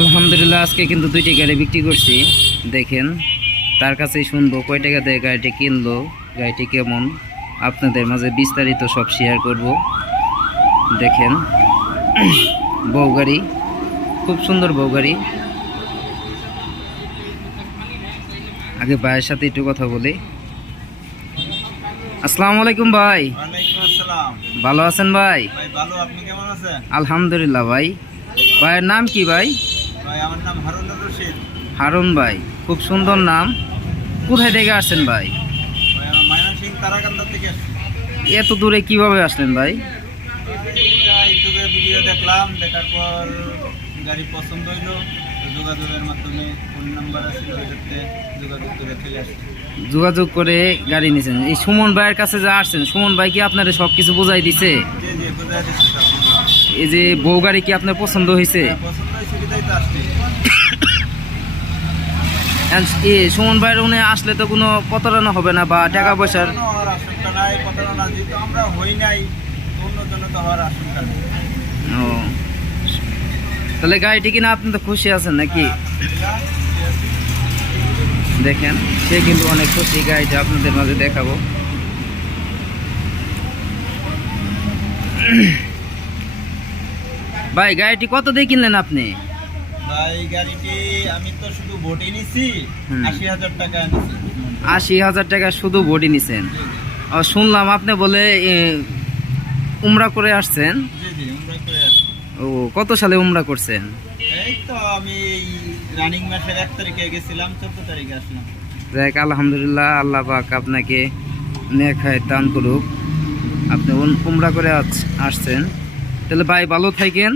আলহামদুলিল্লাহ আজকে কিন্তু দুইটি গাড়ি বিক্রি করছি। দেখেন তার কাছেই শুনব কয় টাকা দিয়ে গাড়িটি কিনলো গাড়িটি কেমন? আপনাদের মাঝে বিস্তারিত সব শেয়ার করব। দেখেন বউ গাড়ি খুব সুন্দর বউ গাড়ি। আগে ভাইয়ের সাথে একটু কথা বলি। আসসালামু আলাইকুম ভাই। ভালো আছেন ভাই? আলহামদুলিল্লাহ ভাই। ভাইয়ের নাম কি ভাই? আমার নাম হারুনুর রশিদ হারুন ভাই খুব সুন্দর নাম। কোথায় থেকে আসছেন ভাই? তারাকান্দা থেকে এত দূরে কীভাবে আসলেন ভাই? ইউটিউবে ভিডিও দেখলাম দেখার পর গাড়ি পছন্দ হইল যোগাযোগের মাধ্যমে ফোন নাম্বার আছে যোগাযোগ করে চলে আসছি। যোগাযোগ করে গাড়ি নিয়েছেন এই সুমন ভাইয়ের কাছে যা আসছেন সুমন ভাই কি আপনার সব কিছু বোঝাই দিছে। এই যে বউ গাড়ি কি আপনার পছন্দ হয়েছে হ্যাঁ, পছন্দ হয়েছে বিদায় তো আসছি And এ সুমন ভাইয়ের উনি আসলে তো কোনো প্রতারণা হবে না বা টাকা পয়সার ও। তাহলে গাড়িটি কিনা আপনি তো খুশি আছেন নাকি? দেখেন সে কিন্তু অনেক খুশি গাড়িটা আপনাদের মাঝে দেখাবো। ভাই গাড়িটি কত দিয়ে কিনলেন আপনি? ভাই গাড়িটি আমি তো শুধু ভোটে নিছি আশি হাজার টাকা নিছি। আশি হাজার টাকা শুধু বডি নিছেন? শুনলাম আপনি বলে উমরা করে আসছেন। ও কত সালে উমরা করছেন? এই তো আমি রানিং মাসের এক তারিখে গেছিলাম চোদ্দ তারিখে আসলাম। যাক আলহামদুলিল্লাহ আল্লাহ পাক আপনাকে নেখায় দান করুক। আপনি উম- উমরা করে আস- আসছেন। তাহলে ভাই ভালো থাকেন।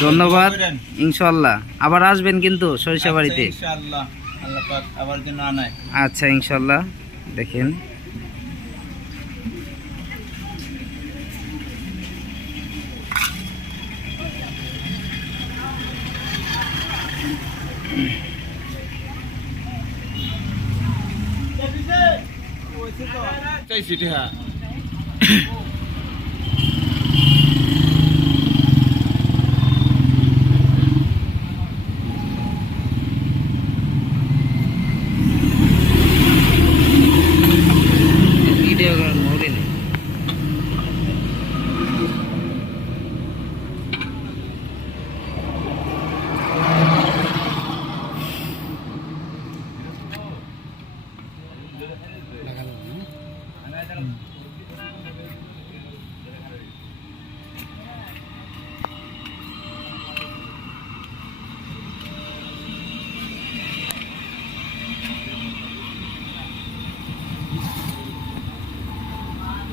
ধন্যবাদ ইনশাল্লাহ আবার আসবেন কিন্তু সরিষা বাড়িতে। আচ্ছা, আনায় আচ্ছা ইনশাল্লাহ দেখেন। চাইছি হ্যাঁ।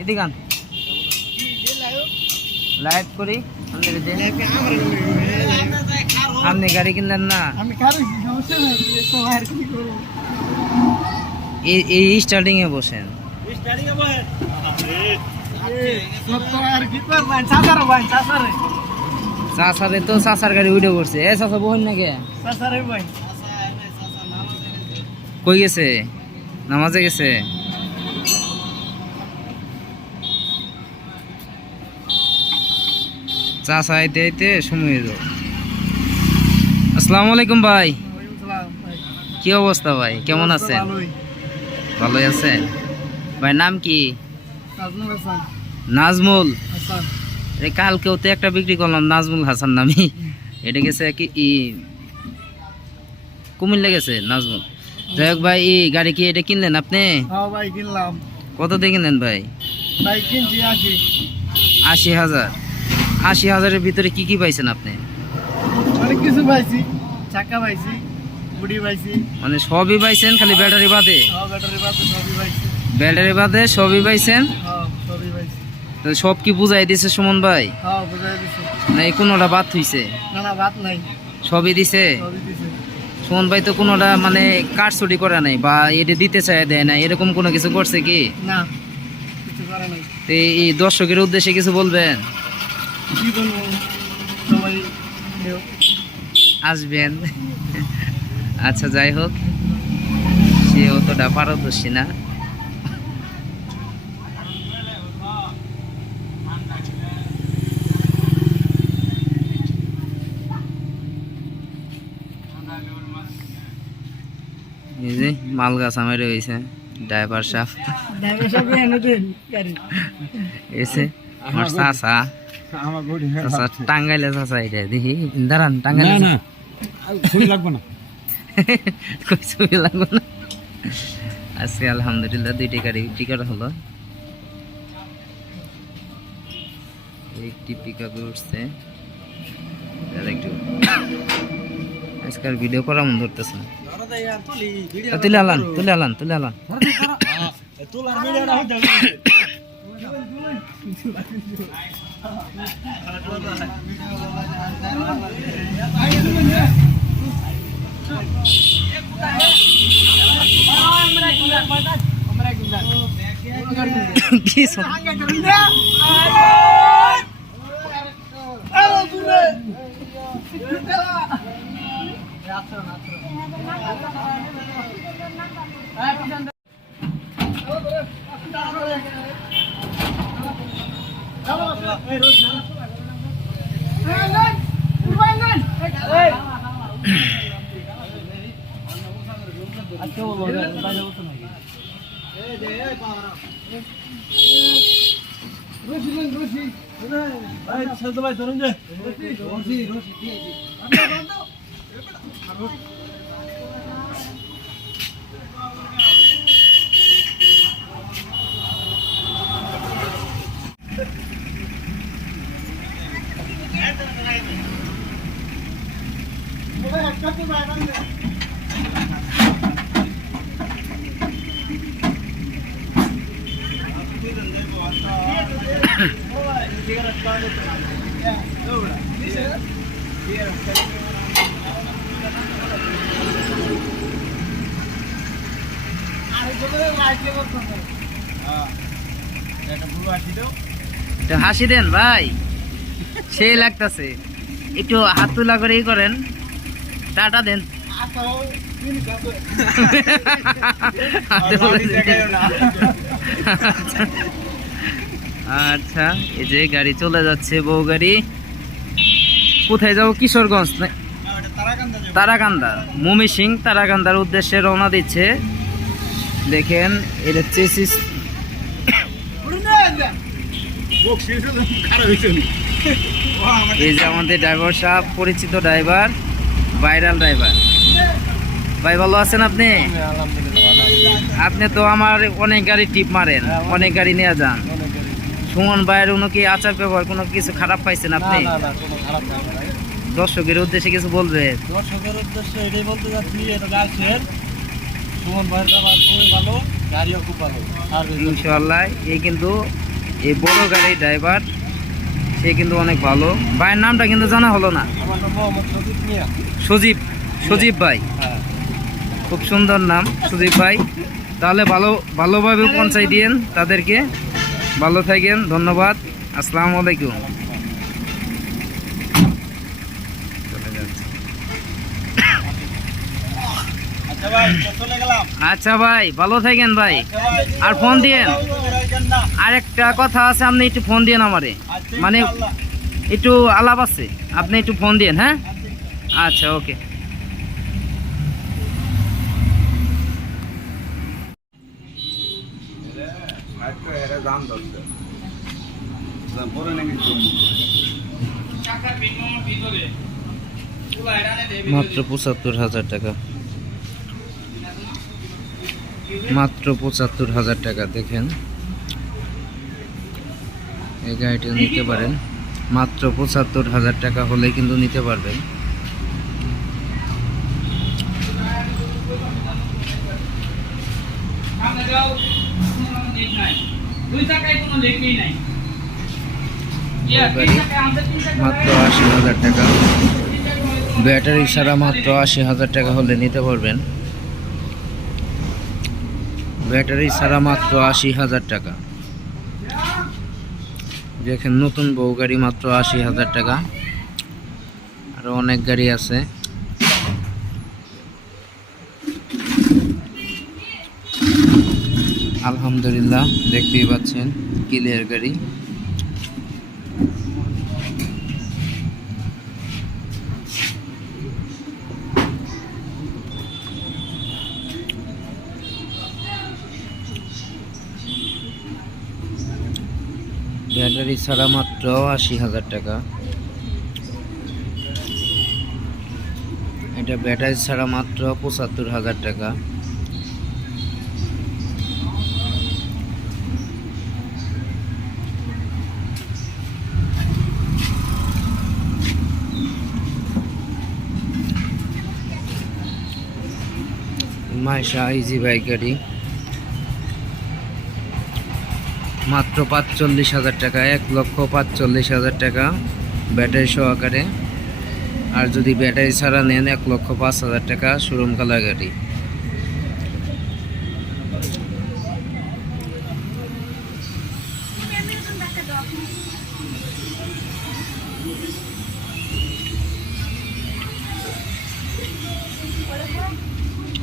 এদিকে আন লাইভ করি আপনি গাড়ি কিনলেন না। এই এই স্টার্টিং এ বসেন। স্টার্টিং এ বহেন চাষারে তো চাষার গাড়ি উঠে পড়ছে এ চাষা বহেন চাচার ভাই কই গেছে? নামাজে গেছে? চাষা আইতে আইতে সময় যাও আসসালামু আলাইকুম ভাই। কি অবস্থা ভাই? কেমন আছেন? ভালোই। আছেন? ভাই নাম কি? নাজমুল কালকেও তো একটা বিক্রি করলাম নাজমুল হাসান নামি। এটা গেছে কি ই কুমিল্লা গেছে নাজমুল। যাই হোক ভাই গাড়ি কি এটা কিনলেন আপনি? হ্যাঁ ভাই কিনলাম। কত দিয়ে কিনলেন ভাই? ভাই কিনছি আছি আশি হাজার। আশি হাজারের ভিতরে কি কি পাইছেন আপনি? অনেক কিছু পাইছি। চাকা পাইছি বুড়ি পাইছি। মানে সবই পাইছেন খালি ব্যাটারি বাদে? হ্যাঁ ব্যাটারি বাদে সবই পাইছি। ব্যাটারি বাদে সবই পাইছেন? হ্যাঁ। সব কি বুঝাই দিছে সুমন ভাই? হ্যাঁ না এই কোনোটা বাদ হইছে? না না ভাত নাই। সবই দিছে? সুমন ভাই তো কোনোটা মানে কাটছুটি করা নাই বা এটা দিতে চায় দেয় না এরকম কোনো কিছু করছে কি? না তো এই- দর্শকের উদ্দেশ্যে কিছু বলবেন? আসবেন। আচ্ছা যাই হোক। সে অতটা পারদর্শী না। এই যে মাল গাছ আমার রয়েছে ড্রাইভার সাহ সাহেব এনে দেন গাড়ি। এসে আমার চাষা চাষা টাঙ্গাইলে চাষা এটা দেখি। দাঁড়ান টাঙ্গাইলে না লাগবে না। ছবি লাগবে না? আজকে আলহামদুলিল্লাহ দুইটি গাড়ি বিক্রি করা হলো। একটি পিক আপে উঠছে। আজকাল ভিডিও করা মন ধরতেছে না। আ, তুলে আলান তুলে আলান তুলে আলান। তোলার ভিডিওটা হইতে কি সব? ভাই ধরুন যে একটু হাসি দেন ভাই। সেই লাগতাছে। একটু হাত তুলা করে করেন। টাটা দেন। হাতে। আচ্ছা এই যে গাড়ি চলে যাচ্ছে বউ গাড়ি। কোথায় যাব? কিশোরগঞ্জ না তারাকান্দা। মমি সিং তারাকান্দার উদ্দেশ্যে রওনা দিচ্ছে। দেখেন এটা চেসিস এই যে আমাদের ড্রাইভার সাহেব পরিচিত ড্রাইভার ভাইরাল ড্রাইভার ভাই ভালো আছেন আপনি? আপনি তো আমার অনেক গাড়ি টিপ মারেন অনেক গাড়ি নিয়ে যান। সুমন ভাইয়ের কোনো কি আচার ব্যবহার কোনো কিছু খারাপ পাইছেন আপনি? দর্শকের উদ্দেশ্যে কিছু বলবেন দর্শকের উদ্দেশ্যে এটাই বলতে যাচ্ছি এটা গাছের সুমন ভাইয়ের ব্যবহার খুবই ভালো গাড়িও খুব ভালো আর ইনশাল্লাহ এই কিন্তু এই বড় গাড়ির ড্রাইভার সে কিন্তু অনেক ভালো। ভাইয়ের নামটা কিন্তু জানা হলো না? সজীব সজীব ভাই। হ্যাঁ। খুব সুন্দর নাম সুদীপ ভাই। তাহলে ভালো ভালোভাবে পৌঁছাই দিয়েন তাদেরকে। ভালো থাকেন ধন্যবাদ। আসসালামু আলাইকুম। আচ্ছা ভাই আচ্ছা ভাই ভালো থাকেন ভাই। আর ফোন দিয়েন। আর একটা কথা আছে আপনি একটু ফোন দিয়েন আমারে। মানে একটু আলাপ আছে আপনি একটু ফোন দিয়েন হ্যাঁ? আচ্ছা ওকে। দাম মাত্র পঁচাত্তর হাজার টাকা। মাত্র পঁচাত্তর হাজার টাকা দেখেন। এই গাড়িটি নিতে পারেন। মাত্র পঁচাত্তর হাজার টাকা হলে কিন্তু নিতে পারবেন। মাত্র আশি হাজার টাকা। ব্যাটারি ছাড়া মাত্র আশি হাজার টাকা হলে নিতে পারবেন। ব্যাটারি ছাড়া মাত্র আশি হাজার টাকা। দেখেন নতুন বউ গাড়ি মাত্র আশি হাজার টাকা। আরও অনেক গাড়ি আছে। আলহামদুলিল্লাহ, দেখতেই পাচ্ছেন ক্লিয়ার গাড়ি। ব্যাটারি ছাড়া মাত্র আশি হাজার টাকা। এটা ব্যাটারি ছাড়া মাত্র পঁচাত্তর হাজার টাকা। মাইশা ইজি বাইক গাড়ি মাত্র পাঁচচল্লিশ হাজার টাকা, এক লক্ষ পাঁচচল্লিশ হাজার টাকা ব্যাটারি সহকারে। আর যদি ব্যাটারি ছাড়া নেন, এক লক্ষ পাঁচ হাজার টাকা শোরুম কালার গাড়ি।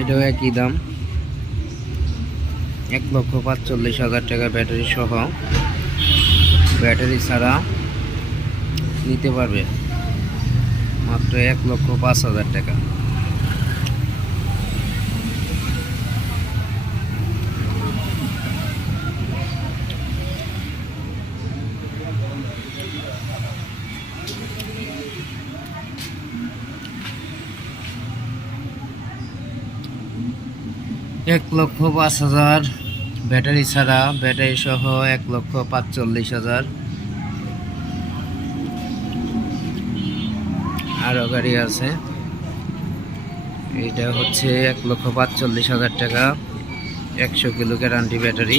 এটাও একই দাম। এক লক্ষ পাঁচচল্লিশ হাজার টাকা ব্যাটারি সহ। ব্যাটারি ছাড়া নিতে পারবে। মাত্র এক লক্ষ পাঁচ হাজার টাকা। এক লক্ষ পাঁচ হাজার ব্যাটারি ছাড়া ব্যাটারি সহ এক লক্ষ পাঁচচল্লিশ হাজার। আরও গাড়ি আছে। এটা হচ্ছে এক লক্ষ পাঁচচল্লিশ হাজার টাকা, একশো কিলো গ্যারান্টি ব্যাটারি।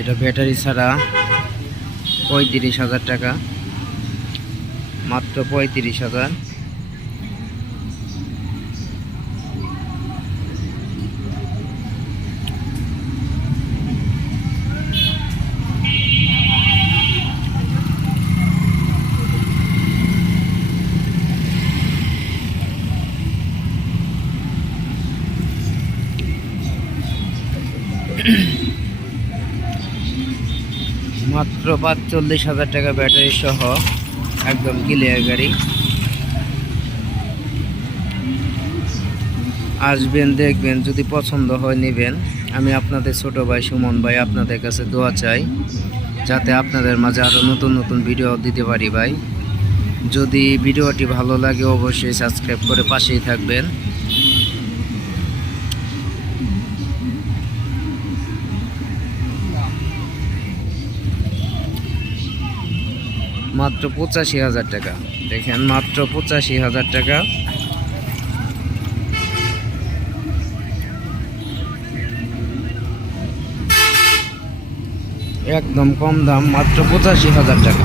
এটা ব্যাটারি ছাড়া পঁয়ত্রিশ হাজার টাকা, মাত্র পঁয়ত্রিশ হাজার। মাত্র পাঁচচল্লিশ হাজার টাকা ব্যাটারি সহ একদম ক্লিয়ার গাড়ি। আসবেন, দেখবেন, যদি পছন্দ হয় নেবেন। আমি আপনাদের ছোট ভাই সুমন ভাই আপনাদের কাছে দোয়া চাই, যাতে আপনাদের মাঝে আরও নতুন নতুন ভিডিও দিতে পারি ভাই। যদি ভিডিওটি ভালো লাগে, অবশ্যই সাবস্ক্রাইব করে পাশেই থাকবেন। মাত্র পঁচাশি হাজার টাকা। দেখেন, মাত্র পঁচাশি হাজার টাকা। একদম কম দাম, মাত্র পঁচাশি হাজার টাকা।